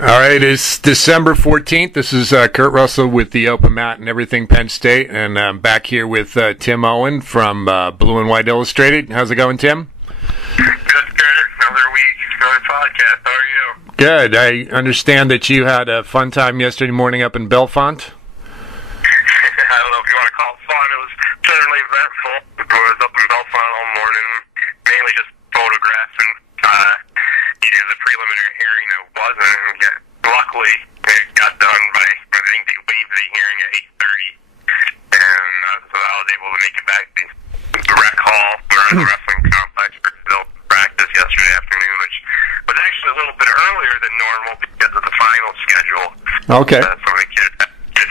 All right, it's December 14th. This is Kurt Russell with the Open Mat and Everything Penn State, and I'm back here with Tim Owen from Blue and White Illustrated. How's it going, Tim? Good, Kurt. Another week, another podcast. How are you? Good. I understand that you had a fun time yesterday morning up in Bellefonte. I don't know if you want to call it fun. It was certainly eventful. I was up in Bellefonte all morning, mainly just photographing the preliminary hearing that wasn't. And luckily, it got done by, I think they waived the hearing at 8:30. And so I was able to make it back to the rec hall around the wrestling complex for practice yesterday afternoon, which was actually a little bit earlier than normal because of the final schedule. Okay. So the kids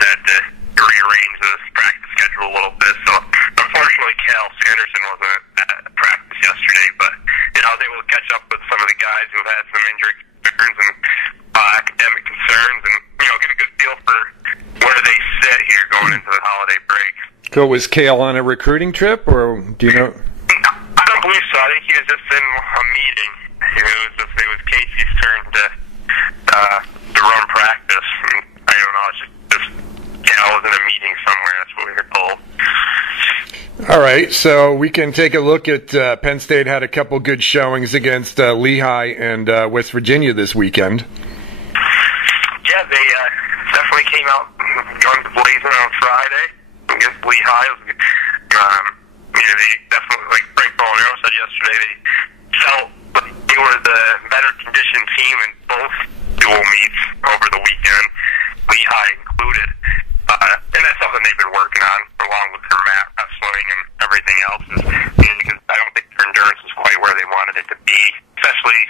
had to rearrange the practice schedule a little bit. So unfortunately, Cal Sanderson wasn't at practice yesterday, but I was able to catch up with some of the guys who have had some injury concerns and academic concerns, and get a good feel for where they sit here going into the holiday break. So was Cale on a recruiting trip, or do you know? I don't believe so. I think he was just in a meeting. It was Casey's turn to run practice. I don't know. It's just Cal was in a meeting somewhere. That's what we were told. All right, so we can take a look at Penn State had a couple good showings against Lehigh and West Virginia this weekend. Yeah, they definitely came out guns blazing on Friday against Lehigh. They definitely, like Frank Molinaro said yesterday, they felt like they were the better conditioned team in both dual meets over the weekend, Lehigh included. And that's something they've been working on, along with their mat wrestling and everything else, because I don't think their endurance is quite where they wanted it to be,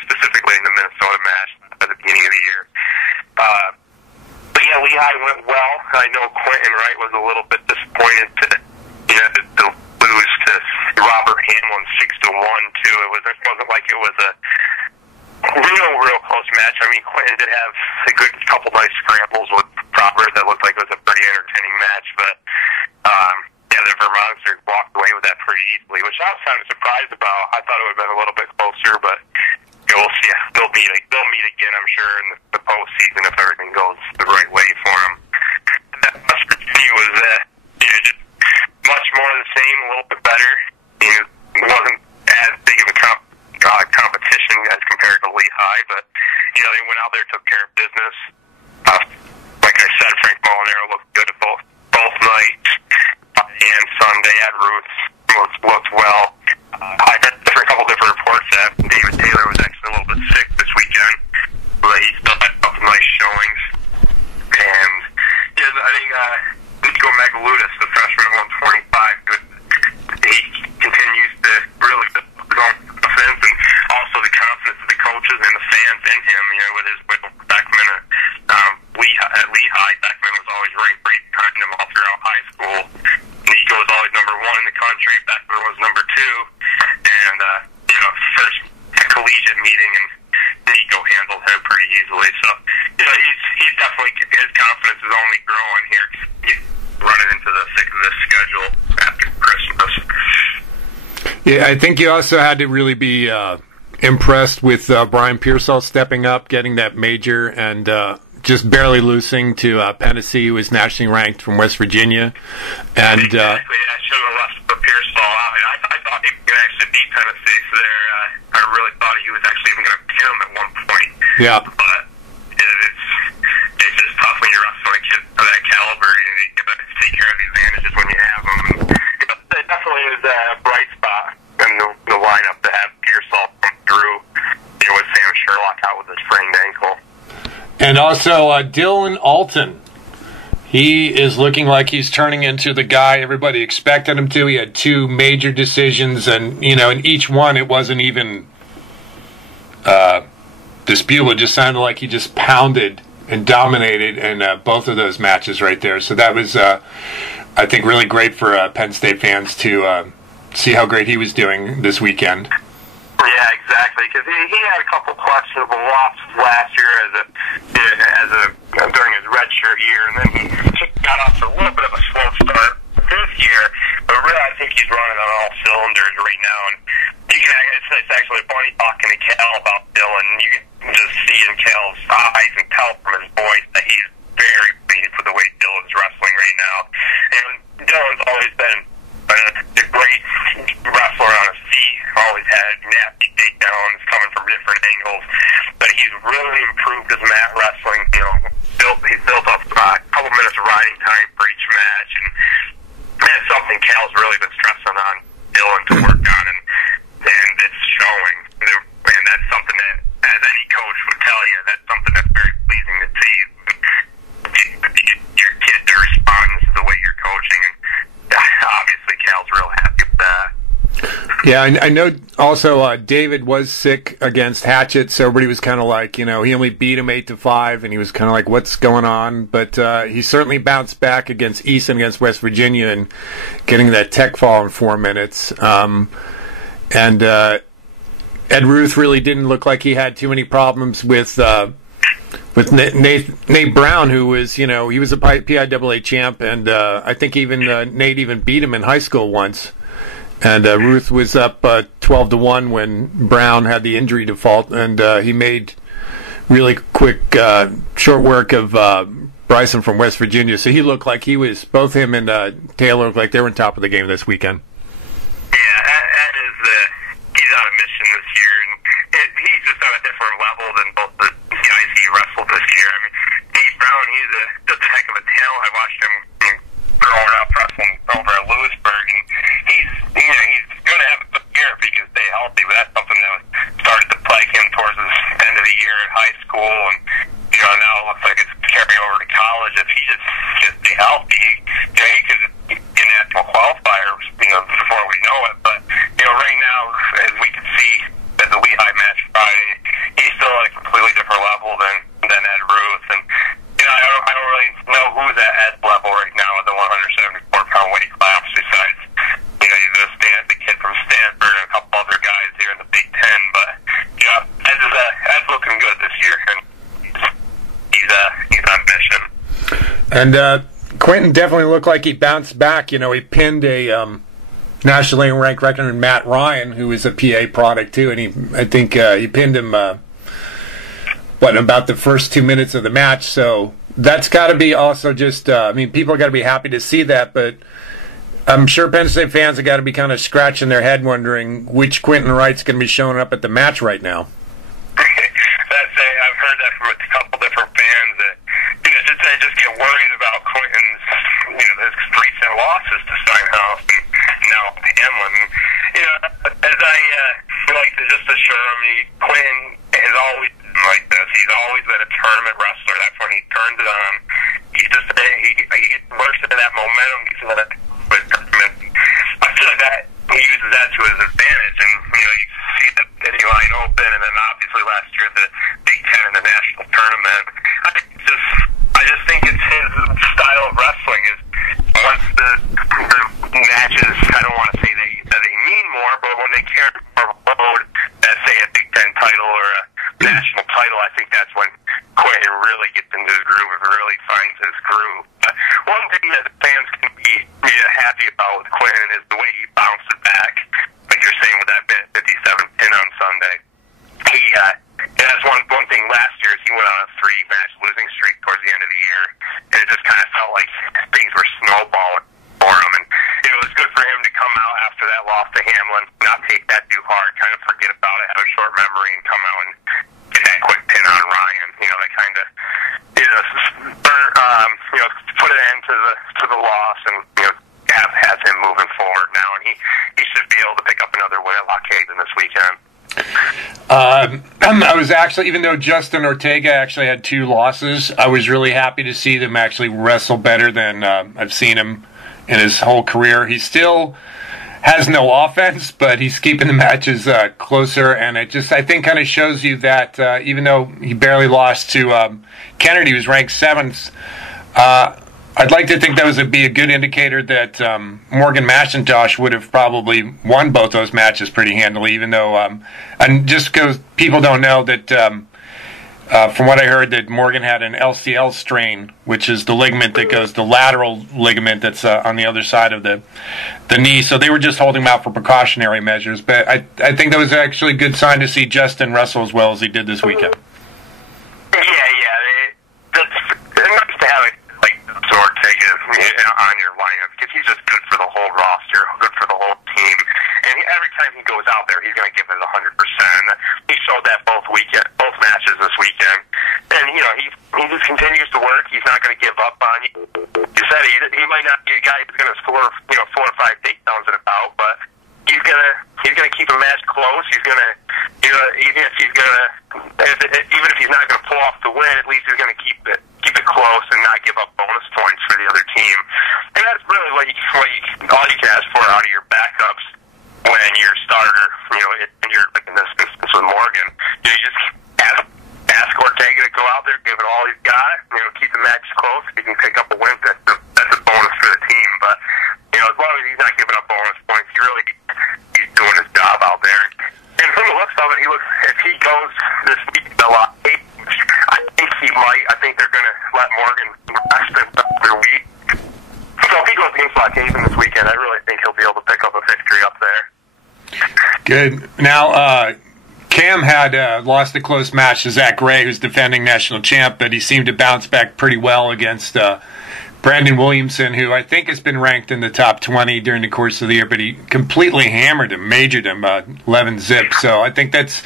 specifically in the Minnesota match at the beginning of the year. But yeah, Lehigh went well. I know Quentin Wright was a little bit disappointed to lose to Robert Hamlin 6-1 too. It wasn't like it was a real close match. I mean, Quentin did have a good couple nice scrambles with Robert that looked like it was a pretty entertaining match, but the Vermonters walked away with that pretty easily, which I was kind of surprised about. I thought it would have been a little bit closer, but we'll see. They'll meet again, I'm sure, in the postseason if everything goes the right way for them. West Virginia was just much more of the same, a little bit better. It wasn't as big of a competition as compared to Lehigh, but they went out there, took care of business. Like I said, Frank Molinaro looked good at both nights, and Sunday at Ruth's looked well. I heard a couple different reports that David Taylor was actually a little bit sick this weekend, but he still had a couple nice showings. And I think Nico Magaludis, the freshman at 125, he continues to really build his own confidence, and also the confidence of the coaches and the fans in him. With his Beckman at Lehigh, Beckman was always ranked right behind him all throughout high school. Nico was always number 1 in the country. Beckman was number 2, and first collegiate meeting, and Nico handled him pretty easily. So he's definitely, his confidence is only growing here. He's running into the thick of this schedule after Christmas. Yeah, I think you also had to really be impressed with Brian Pearsall stepping up, getting that major, and just barely losing to Penn, who was nationally ranked from West Virginia. And exactly, I should have left Pearsall out. I thought he could actually beat Tennessee, so I really thought he was actually even going to pin him at one point. Yeah. But it's just tough when you're wrestling a kid of that caliber, and you got to take care of the advantages when you have them. It definitely is a bright spot in the lineup to have Pearsall come through, with Sam Sherlock out with a sprained ankle. And also Dylan Alton. He is looking like he's turning into the guy everybody expected him to. He had 2 major decisions, and in each one it wasn't even disputable. It just sounded like he just pounded and dominated in both of those matches right there. So that was, I think, really great for Penn State fans to see how great he was doing this weekend. Yeah, exactly. Because he had a couple questionable losses last year during his redshirt year, and then he got off to a little bit of a slow start this year. But really, I think he's running on all cylinders right now. And it's actually funny talking to Cal about Dylan. You can just see in Cal's eyes and tell from his voice that he's very pleased with the way Dylan's wrestling right now. And Dylan's always been a great wrestler on his feet, always had nasty takedowns coming from different angles, but he's really improved his mat wrestling. He's built up a couple minutes of riding time for each match, and that's something Cal's really been stressing on Dylan to work on, and it's showing. And that's something that, as any coach would tell you, that's something that's very pleasing to see. Your kid responds to the way you're coaching, and obviously Cal's real happy with that. Yeah, I know also David was sick against Hatchet, so everybody was kind of like, he only beat him 8-5, and he was kind of like, what's going on? But he certainly bounced back against Easton, against West Virginia, and getting that tech fall in 4 minutes. And Ed Ruth really didn't look like he had too many problems with Nate Brown, who was, he was a PIAA champ, and I think even Nate even beat him in high school once. And Ruth was up 12-1 when Brown had the injury default, and he made really quick, short work of Bryson from West Virginia. So he looked like he was, both him and Taylor looked like they were on top of the game this weekend. Yeah, Ed is he's on a mission this year, and he's just on a different level than both the guys he wrestled this year. I mean, Nate Brown, he's just a heck of a talent. I watched him growing up wrestling over at Lewisburg, and he's going to have a good year if he can stay healthy, but that's something that started to plague him towards the end of the year in high school, and now it looks like it's carrying over to college. If he just stay healthy, he could get a national qualifier, before we know it. But right now, as we can see at the Lehigh match Friday, he's still at a completely different level than Ed Ruth, and I don't really know who's at Ed's level right now at the 174-pound weight class, besides the kid from Stanford and a couple other guys here in the Big Ten. But Ed's looking good this year, and he's on mission. And Quentin definitely looked like he bounced back. He pinned a nationally ranked record in Matt Ryan, who is a PA product too, and I think he pinned him in about the first 2 minutes of the match. So that's got to be also just people got to be happy to see that, but I'm sure Penn State fans have got to be kind of scratching their head wondering which Quentin Wright's going to be showing up at the match right now. I've heard that from a couple different fans that they just get worried about Quentin's his recent losses to Steinhaus and now Hamlin. As I like to just assure him, Quentin has always been like this. He's always been a tournament wrestler. That's when he turns it on. He gets burst into that momentum, gets into that tournament. I feel like that he uses that to his advantage, and you see the Penny line open, and then obviously last year the Big Ten in the national tournament. I just think it's his style of wrestling. Is once the matches, I don't want to say that they mean more, but when they carry more load, as say a Big Ten title or a national title, I think that's when Quentin really gets into his groove and really finds his groove. But one thing that the fans can be happy about with Quentin is the way he bounces back, like you're saying with that 57 pin on Sunday. That's one thing last year is he went on a 3-match losing streak towards the end of the year, and it just kind of felt like things were snowballing for him, and it was good for him to come out after that loss to Hamlin, not take that too hard, kind of forget about it, have a short memory, and come out and get that quick pin on Ryan. That kind of put an end to the loss, and has him moving forward now, and he should be able to pick up another win at Lockhaven this weekend. I was actually, even though Justin Ortega actually had 2 losses, I was really happy to see them actually wrestle better than I've seen him in his whole career. He still has no offense, but he's keeping the matches closer, and it just, I think, kind of shows you that even though he barely lost to Kennedy, who was ranked 7th, I'd like to think that would be a good indicator that Morgan Macintosh would have probably won both those matches pretty handily, even though, and just because people don't know that, from what I heard, that Morgan had an LCL strain, which is the ligament that goes, the lateral ligament that's on the other side of the knee. So they were just holding him out for precautionary measures. But I think that was actually a good sign to see Justin wrestle as well as he did this weekend. Yeah, he just continues to work. He's not going to give up on you. You said he might not be a guy who's going to score 4 or 5 takedowns in a bout, but he's gonna keep a match close. He's gonna even if he's not gonna pull off the win, at least he's gonna keep it close and not give up bonus points for the other team. And that's really all you can ask for out of your backups when your starter, and you're like in this instance with Morgan. You just ask Ortega to go out there, give it all he's got. Keep the match close. If he can pick up a win, that's a bonus for the team. But as long as he's not giving up bonus points, he's doing his job out there. And from the looks of it, if he goes this week to Lehigh, I think he might. I think they're going to let Morgan rest their week. So if he goes against Lehigh this weekend, I really think he'll be able to pick up a victory up there. Good. Now, Cam had lost a close match to Zach Ray, who's defending national champ, but he seemed to bounce back pretty well against Brandon Williamson, who I think has been ranked in the top 20 during the course of the year, but he completely hammered him, majored him, 11 zip. So I think that's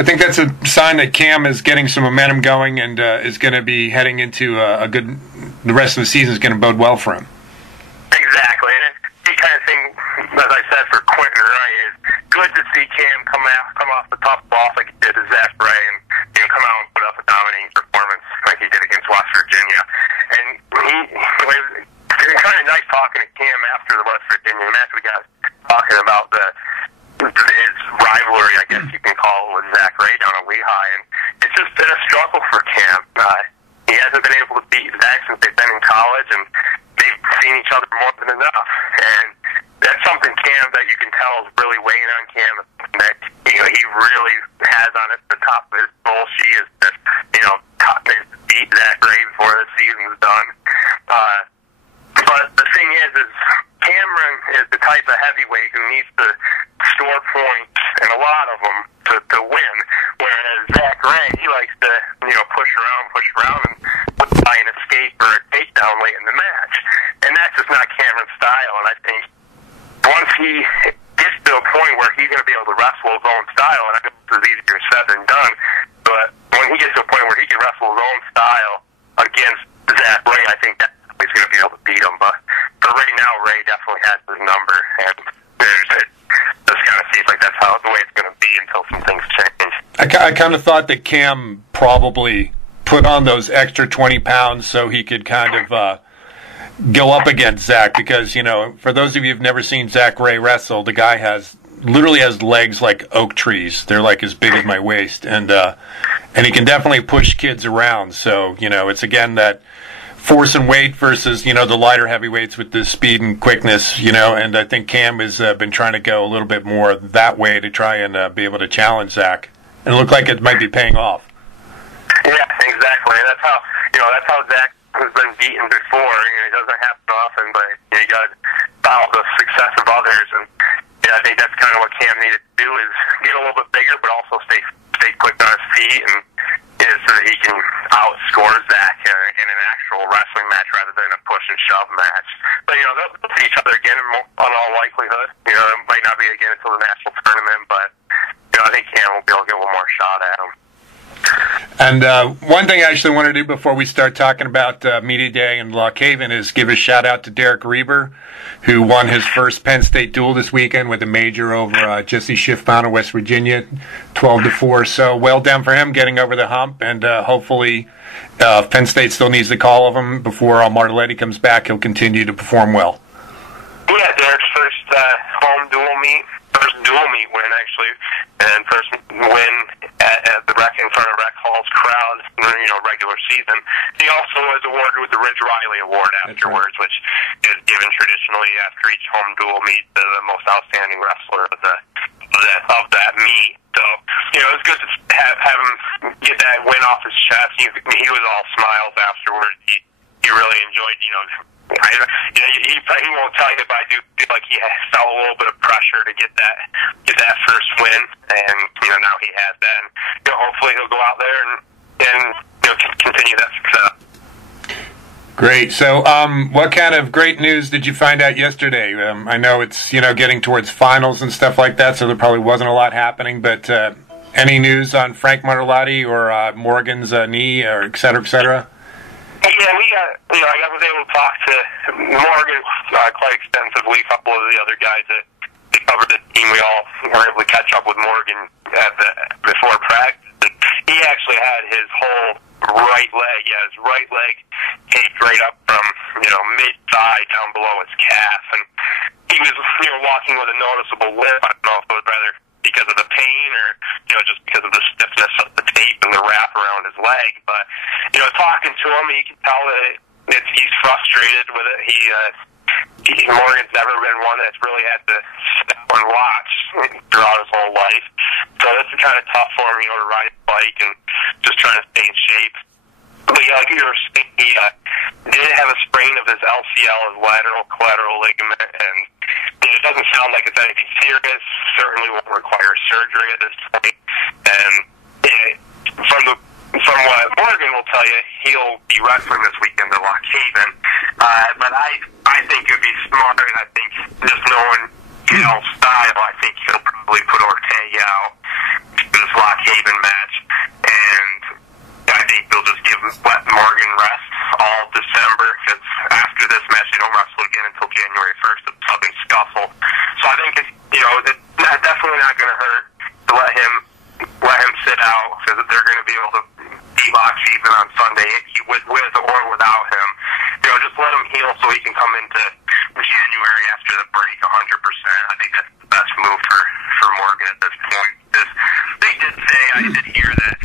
a sign that Cam is getting some momentum going and is going to be heading into the rest of the season is going to bode well for him. Exactly. And the kind of thing, as I said, for Quentin Ray is good to see Cam come off the top off like he did to Zach Ray and come out and put up a dominating performance like he did against West Virginia. And it was kind of nice talking to Cam after the West Virginia match. We got talking about his rivalry, I guess you can call it, with Zach Ray down at Lehigh, and it's just been a struggle for Cam. He hasn't been able to beat Zach since they've been in college, and they've seen each other more than enough. And that's something, Cam, that you can tell is really weighing on Cam. That he really has on it the top of his goal. She is to beat Zach Ray before the season's done. But the thing is Cameron is the type of heavyweight who needs to score points, and a lot of them, to win. Whereas Zach Ray, he likes to push around and try and escape or a takedown late in the match. And that's just not Cameron's style. And I think once he gets to a point where he's going to be able to wrestle his own style, and I know this is easier said than done, but when he gets to a point where he can wrestle his own style against Zach Ray, I think that he's going to be able to beat him. But for right now, Ray definitely has his number, and just kind of seems like that's the way it's going to be until some things change. I kind of thought that Cam probably put on those extra 20 pounds so he could kind of go up against Zach, because, for those of you who've never seen Zach Ray wrestle, the guy literally has legs like oak trees. They're like as big as my waist, and he can definitely push kids around. So, it's again that force and weight versus, the lighter heavyweights with the speed and quickness, and I think Cam has been trying to go a little bit more that way to try and be able to challenge Zach. And it looked like it might be paying off. Yeah, exactly. And that's how Zach has been beaten before. It doesn't happen often, but you got to follow the success of others. And I think that's kind of what Cam needed to do, is get a little bit bigger, but also stay quick on his feet, and so that he can outscore Zach in an actual wrestling match rather than a push and shove match. But they'll see each other again in all likelihood. It might not be again until the national tournament, but I think Cam will be able to get one more shot at him. And one thing I actually want to do before we start talking about Media Day in Lock Haven is give a shout out to Derek Reber, who won his first Penn State duel this weekend with a major over Jesse Schiffman of West Virginia, 12-4. So well done for him getting over the hump, and hopefully if Penn State still needs the call of him before Martelletti comes back, he'll continue to perform well. Yeah, Derek's first home dual meet win, actually, and first win at the Rec in front of Rec Hall's crowd, regular season. He also was awarded with the Ridge Riley Award afterwards, right, which is given traditionally after each home dual meet to the most outstanding wrestler of that meet. So, it was good to have him get that win off his chest. He was all smiles afterwards. He really enjoyed, he won't tell you, but I do feel like he felt a little bit of pressure to get that first win, and now he has that, and hopefully he'll go out there and continue that success. Great. So, what kind of great news did you find out yesterday? I know it's getting towards finals and stuff like that, so there probably wasn't a lot happening, but Any news on Frank Martellotti or Morgan's knee, or et cetera, et cetera? Yeah, I was able to talk to Morgan quite extensively. A couple of the other guys that covered the team, we all were able to catch up with Morgan before practice. And he actually had his whole right leg taped right up from mid-thigh down below his calf, and he was walking with a noticeable limp. I don't know if it was rather because of the pain or just because of the stiffness of the tape and the wrap around his leg. But talking to him, you can tell that he's frustrated with it. Morgan's never been one that's really had to step and watch throughout his whole life, so that's kind of tough for him, to ride a bike and just trying to stay in shape. But like you were saying, he did have a sprain of his LCL, his lateral collateral ligament, and it doesn't sound like it's anything serious. Certainly won't require surgery at this point. And from what Morgan will tell you, he'll be wrestling this weekend at Lock Haven. But I think it would be smarter, and I think just knowing Hale's style, I think he'll probably put Ortega out for this Lock Haven match, and I think they'll just let Morgan rest all December, because after this match they don't wrestle again until January 1st at the Southern Scuffle. So I think it's definitely not going to hurt to let him sit out, because they're going to be able to beat Lock Haven on Sunday with or without him. Just let him heal so he can come into January after the break 100%. I think that's the best move for Morgan at this point. Because they did say, I did hear that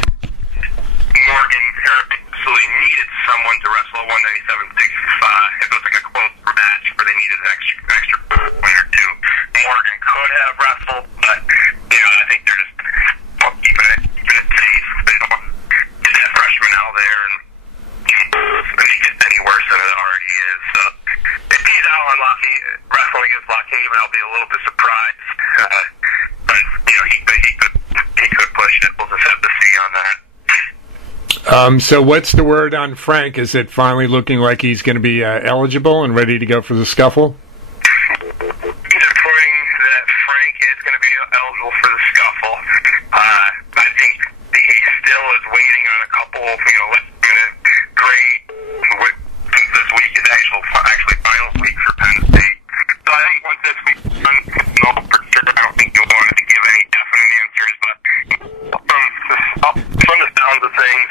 Morgan absolutely needed someone to wrestle at 197.65. It was like a close match where they needed an extra point or two. Morgan could have wrestled, but I think they're just keeping it safe. They don't want to get that freshman out there and make it any worse than it already is. So if he's out on wrestling against Lock Haven, I'll be a little bit surprised. But he could push it. We'll just have to see on that. So what's the word on Frank? Is it finally looking like he's going to be eligible and ready to go for the Scuffle? They're putting that Frank is going to be eligible for the Scuffle. I think he still is waiting on a couple, last-minute grade, since this week is actually finals week for Penn State. So I think once this week's done, we'll know for sure. I don't think you'll want to give any definite answers, but from the sounds of things,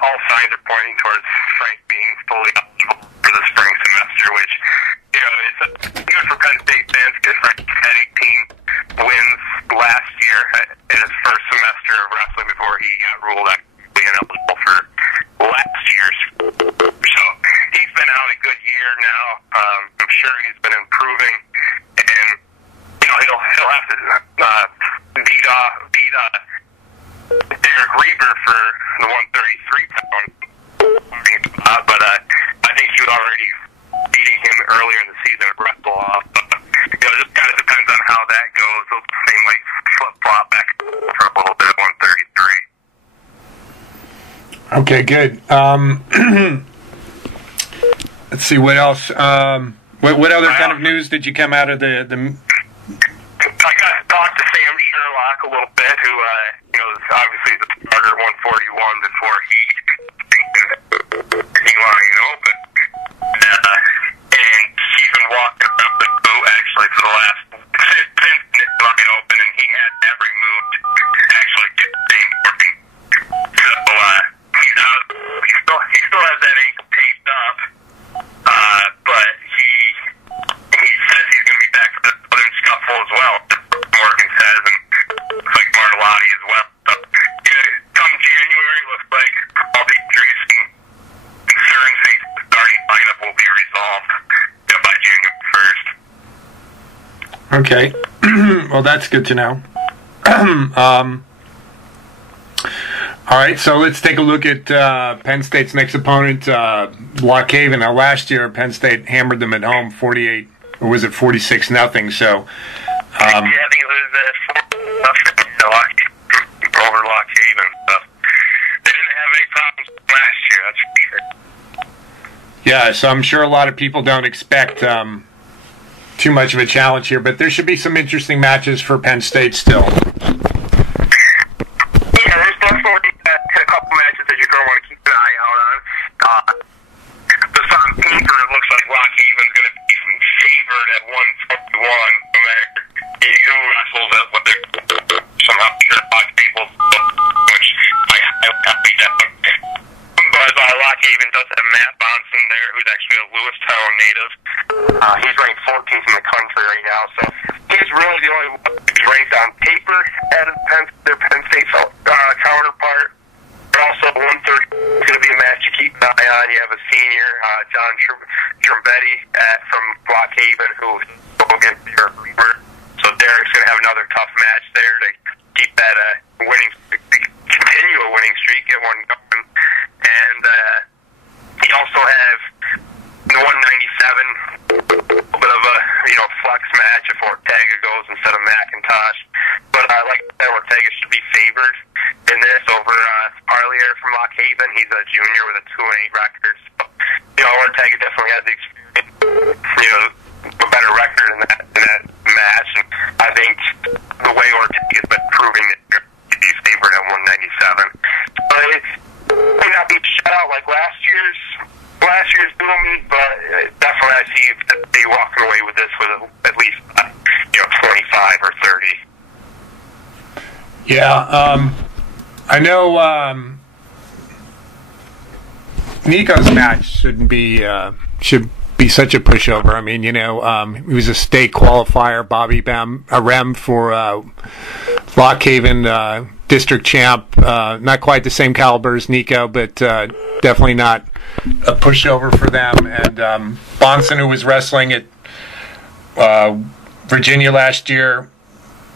all signs are pointing towards Frank being fully eligible for the spring semester, which, it's good for Penn State fans, because Frank had 18 wins last year in his first semester of wrestling before he got ruled out being eligible for last year's. So he's been out a good year now. I'm sure he's been improving, and he'll have to beat Derek Reber for the 133-pound. But I think he was already beating him earlier in the season at wrestle off. Just kind of depends on how that goes. They might flip-flop back for a little bit at 133. Okay, good. Let's see, what else? What other kind of news did you come out of the I got to talk to Sam Sherlock a little bit, who is obviously the starter 141 before he line open. And he's been walking up the boot actually for the last since line open, and he had that removed actually today morning. So he's out. He still has that ankle taped up, but he says he's going to be back for the Southern Scuffle as well. Morgan says, and looks like Martellotti as well. So come January, looks like all the injuries and concerns facing the starting lineup will be resolved by January 1st. Okay. Well, that's good to know. All right, so let's take a look at Penn State's next opponent, Lock Haven. Now, last year, Penn State hammered them at home 48, or was it 46-0? So, I think it was 4-0 over Lock Haven. So they didn't have any problems last year, that's for sure. Yeah, so I'm sure a lot of people don't expect too much of a challenge here, but there should be some interesting matches for Penn State still. Lock Haven does have Matt Bonson there, who's actually a Lewistown native. He's ranked 14th in the country right now, so he's really the only one who's ranked on paper at their Penn State counterpart. But also 130 is going to be a match to keep an eye on. You have a senior, John Trumbetti from Lock Haven, who's going against Derek Reaver. So Derek's going to have another tough match there to keep that continue a winning streak, get one going. And he also have the 197, a little bit of a flex match if Ortega goes instead of McIntosh. But like I said, Ortega should be favored in this over Parlier from Lock Haven. He's a junior with a 2-8 record. So, Ortega definitely has the experience, a better record in that match. And I think the way Ortega's been proving that he's favored at 197. But it may not be shut out like last year's dual meet, but definitely I see they walking away with this with at least 25 or 30. Yeah, I know Nico's match should be such a pushover. I mean, he was a state qualifier, Bobby Rem for Lock Haven district champ. Not quite the same caliber as Nico, but definitely not a pushover for them. And Bonson, who was wrestling at Virginia last year,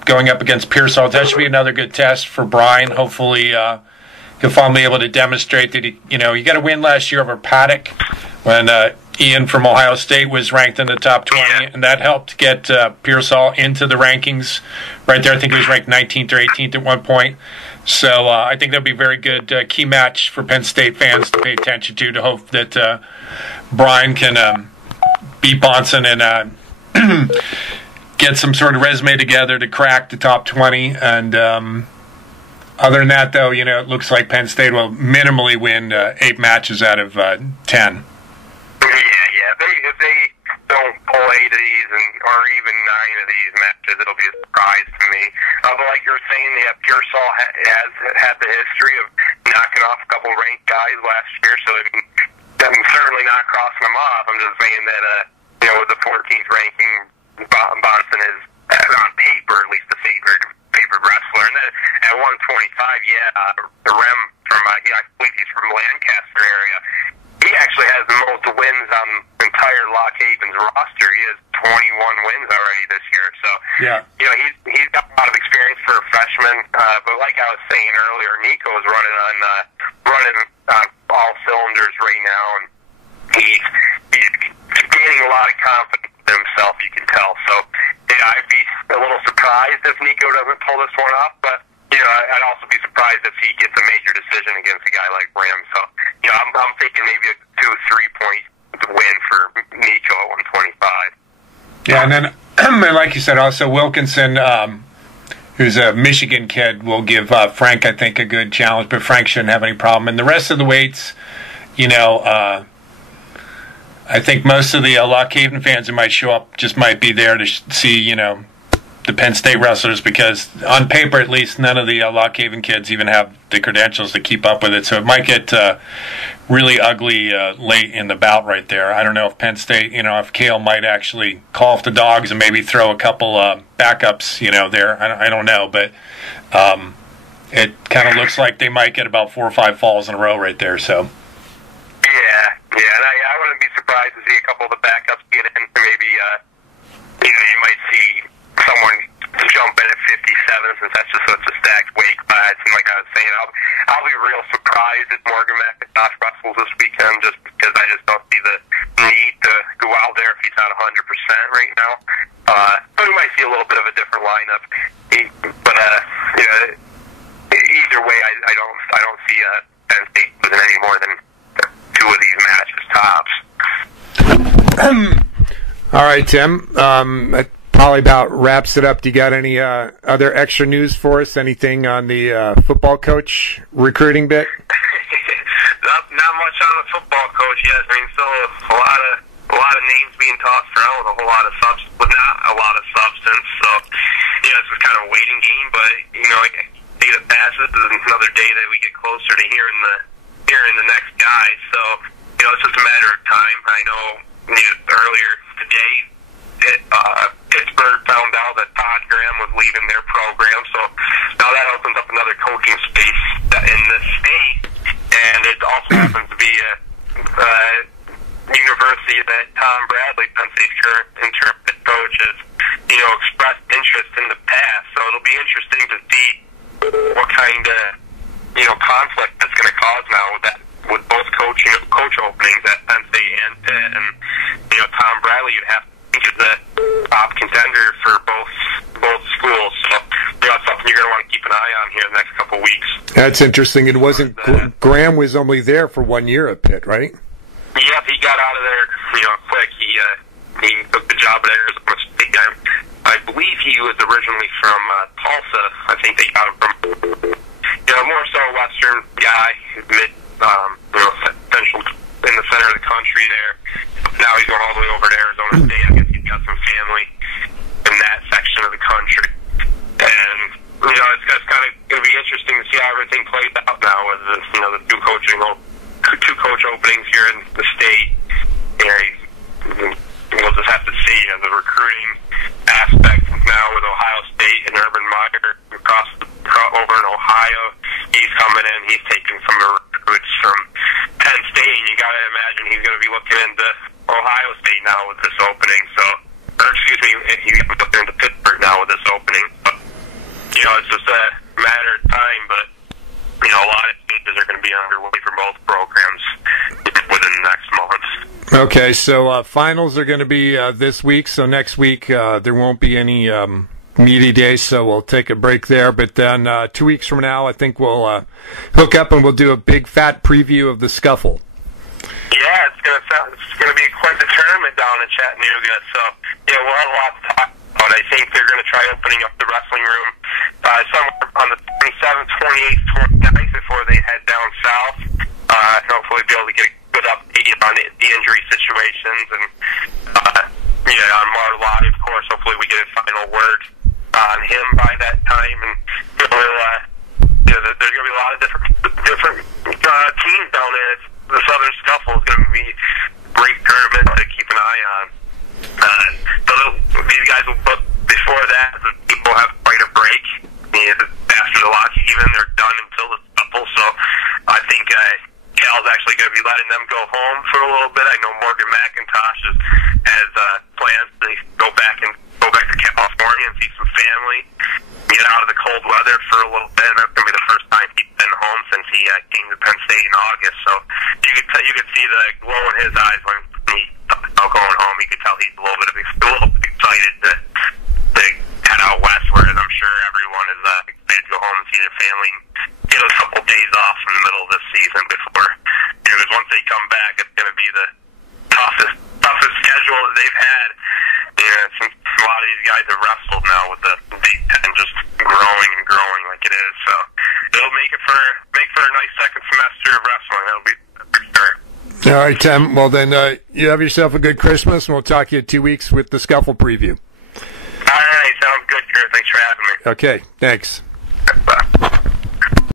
going up against Pearsall, that should be another good test for Brian. Hopefully he'll finally be able to demonstrate that he got to win last year over Paddock when Ian from Ohio State was ranked in the top 20, and that helped get Pearsall into the rankings right there. I think he was ranked 19th or 18th at one point. So I think that'll be a very good key match for Penn State fans to pay attention to hope that Brian can beat Bonson and get some sort of resume together to crack the top 20. And other than that, though, it looks like Penn State will minimally win 8 matches out of 10. If they don't pull 8 of these or even 9 of these matches, it'll be a surprise to me. But like you're saying, Pearsall has had the history of knocking off a couple ranked guys last year, so I'm certainly not crossing them off. I'm just saying that with the 14th ranking, Bonson is on paper at least the favored wrestler. And then at 125, the Rem from I believe he's from Lancaster area. He actually has the most wins on the entire Lock Haven's roster. He has 21 wins already this year. So, he's got a lot of experience for a freshman. But like I was saying earlier, Nico is running on all cylinders right now, and he's gaining a lot of confidence in himself, you can tell. So, I'd be a little surprised if Nico doesn't pull this one off, but I'd also be surprised if he gets a major decision against a guy like Ram. So, I'm thinking maybe a 2-3 point win for Nico at 125. Yeah, and then, like you said, also Wilkinson, who's a Michigan kid, will give Frank, I think, a good challenge, but Frank shouldn't have any problem. And the rest of the weights, I think most of the Lock Haven fans who might show up just might be there to see, the Penn State wrestlers, because on paper at least none of the Lock Haven kids even have the credentials to keep up with it, so it might get really ugly late in the bout right there. I don't know if Penn State, if Cale might actually call off the dogs and maybe throw a couple backups there. I don't know, but it kind of looks like they might get about 4 or 5 falls in a row right there. So and I wouldn't be surprised to see a couple of the backups get in. Maybe you might see someone jump in at 57 since that's just such a stacked weight class. And like I was saying, I'll be real surprised if Morgan McIntosh wrestles this weekend, just because I just don't see the need to go out there if he's not 100% right now. But we might see a little bit of a different lineup. But either way, I don't see Penn State losing any more than 2 of these matches tops. All right, Tim. That probably about wraps it up. Do you got any other extra news for us? Anything on the football coach recruiting bit? Not much on the football coach yet. I mean, still a lot of names being tossed around with a whole lot of substance, but not a lot of substance. So, it's just kind of a waiting game. But day that passes is another day that we get closer to hearing the next guy. So, matter of time. I know earlier today, Pittsburgh found out that Todd Graham was leaving their program, so now that opens up another coaching space in the state, and it also happens to be a university that Tom Bradley, Penn State's current interim coach, has expressed interest in the past. So it'll be interesting to see what kind of conflict that's going to cause now with both coach openings at Penn State and Pitt, and Tom Bradley you'd have to think is the top contender for both schools. So that's something you're going to want to keep an eye on here the next couple of weeks. That's interesting. It wasn't Graham was only there for 1 year at Pitt, right? Yep, he got out of there quick. He took the job at Arizona State. I believe he was originally from Tulsa. I think they got him from more so a Western guy, central in the center of the country there. Now he's going all the way over to Arizona State. I guess he's got some family in that section of the country. And, it's just kind of going to be interesting to see how everything plays out now with this, the two coach openings here in the state. We'll just have to see the recruiting aspect now with Ohio State and Urban Meyer over in Ohio. He's coming in. He's taking some recruits from Penn State, and you got to imagine he's going to be looking into Ohio State now with this opening. He's looking into Pittsburgh now with this opening. But, it's just a matter of time. But a lot of changes are going to be underway for both programs within the next month. Okay, so finals are going to be this week. So next week there won't be any media days, so we'll take a break there. But then 2 weeks from now, I think we'll hook up and we'll do a big fat preview of the scuffle. Yeah, it's going to be quite the tournament down in Chattanooga. So we'll have a lot to talk about. I think they're going to try opening up the wrestling room somewhere on the 27th, 28th, 29th before they head down south. Hopefully be able to get a good update on the injury situations and on Marlotte, of course. Hopefully we get a final word on him by that time, and there's going to be a lot of different teams down there. The Southern Scuffle is going to be a great tournament to keep an eye on. So these guys will book before that. The people have quite a break. After the lock even, they're done until the Scuffle. So I think Cal's actually going to be letting them go home for a little bit. I know Morgan McIntosh has plans to go back to California and see some family, get out of the cold weather for a little bit. And that's going to be the first time he's been home since he came to Penn State in August. So you could see the glow in his eyes when he talked about going home. You could tell he's a little bit excited to head out west, whereas I'm sure everyone is excited to go home and see their family, get a couple days off in the middle of this season before, because once they come back, it's going to be the toughest schedule that they've had. Since a lot of these guys have wrestled now with the Big Ten just growing and growing like it is, so it'll make for a nice second semester of wrestling. That'll be for sure. All right, Tim. Well, then you have yourself a good Christmas, and we'll talk to you in 2 weeks with the Scuffle preview. All right, sounds good, Kurt. Thanks for having me. Okay, thanks.